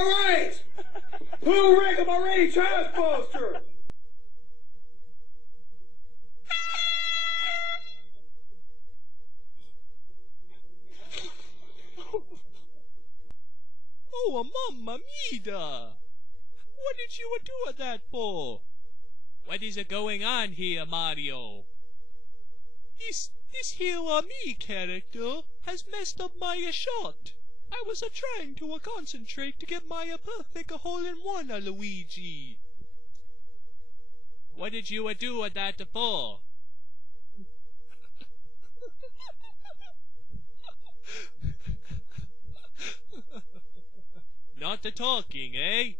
Alright! Who rig my rain trash buster? Oh, mamma mia! What did you do that for? What is going on here, Mario? This here me character has messed up my shot. I was trying to concentrate to get my perfect hole-in-one, Luigi. What did you do that for? Not talking, eh?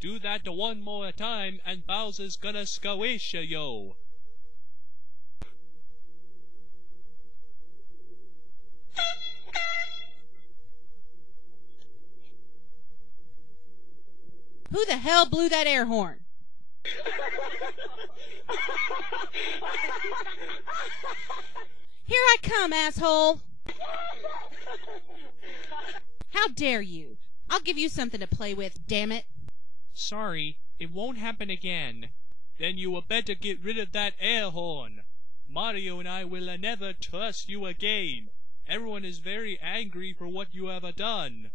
Do that one more time and Bowser's gonna squish you. Who the hell blew that air horn? Here I come, asshole! How dare you? I'll give you something to play with, damn it. Sorry, it won't happen again. Then you will better get rid of that air horn. Mario and I will never trust you again. Everyone is very angry for what you have done.